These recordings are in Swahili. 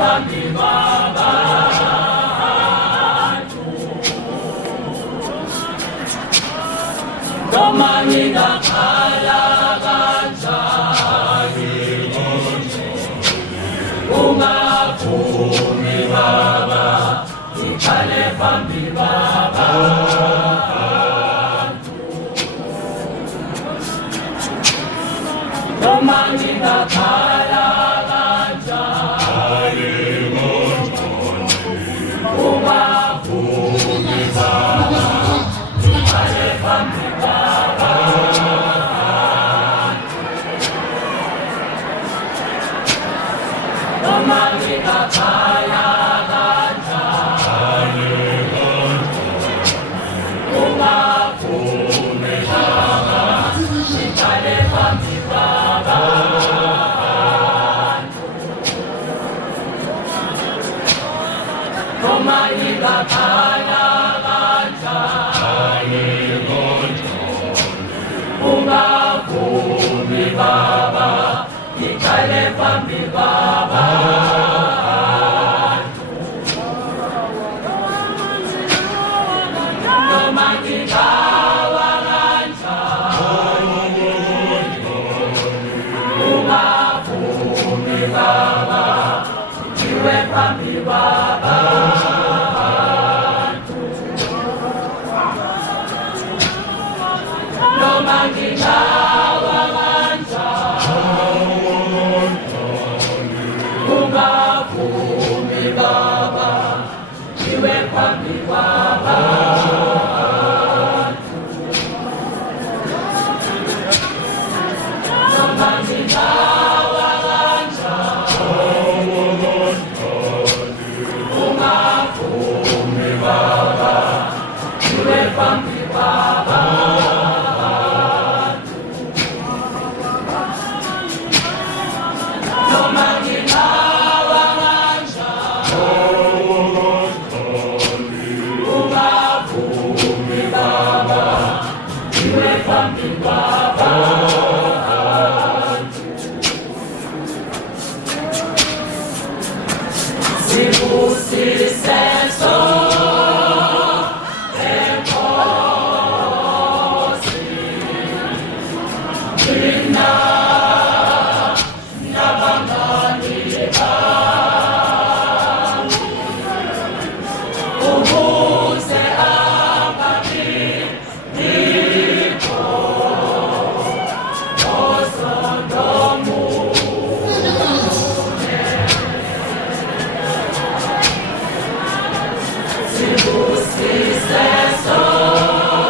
phambi kwabantu noma ngingakhala kanjani ungavumi baba ngikhale phambi kwabantu noma ngingakhala kanjani ungavumi baba ngikhale phambi noma ngingakhala kanjani ungavumi baba ngikhale phambi kwabantu noma ngingakhala kanjani ungavumi baba ngikhale phambi kwabantu noma ngingawa kanjani ungavumi baba ngiwe phambi kwabantu noma ngingawa ungavumi baba ngiwe phambi kwabantu noma ngingawa kanjani ungavumi baba ngiwe phambi kwabantu noma ngingaba ungavumi baba ngiwe phambi kwabantu sibusise sonke Nkosi thina nabangani bami ukuze angabikho osondomunye sibusise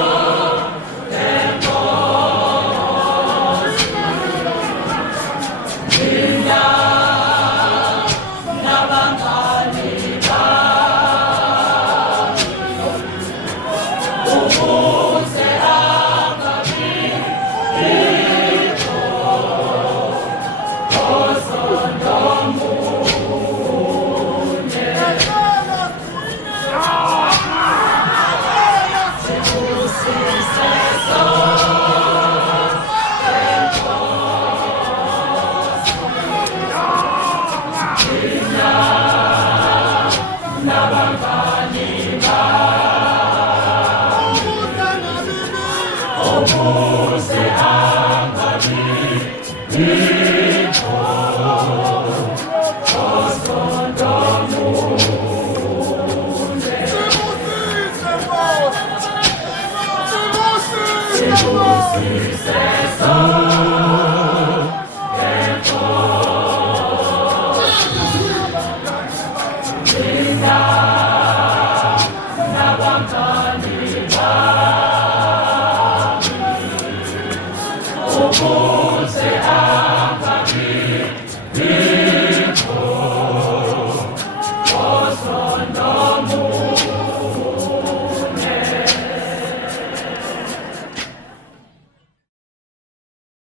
sonke Nkosi thina nabangani bami ukuze angabikho osondomunye sibusise sonke Nkosi thina nabangani bami ukuze angabikho osondomunye sibusise sonke Nkosi thina nabangani bami ukuze angabikho osondomunye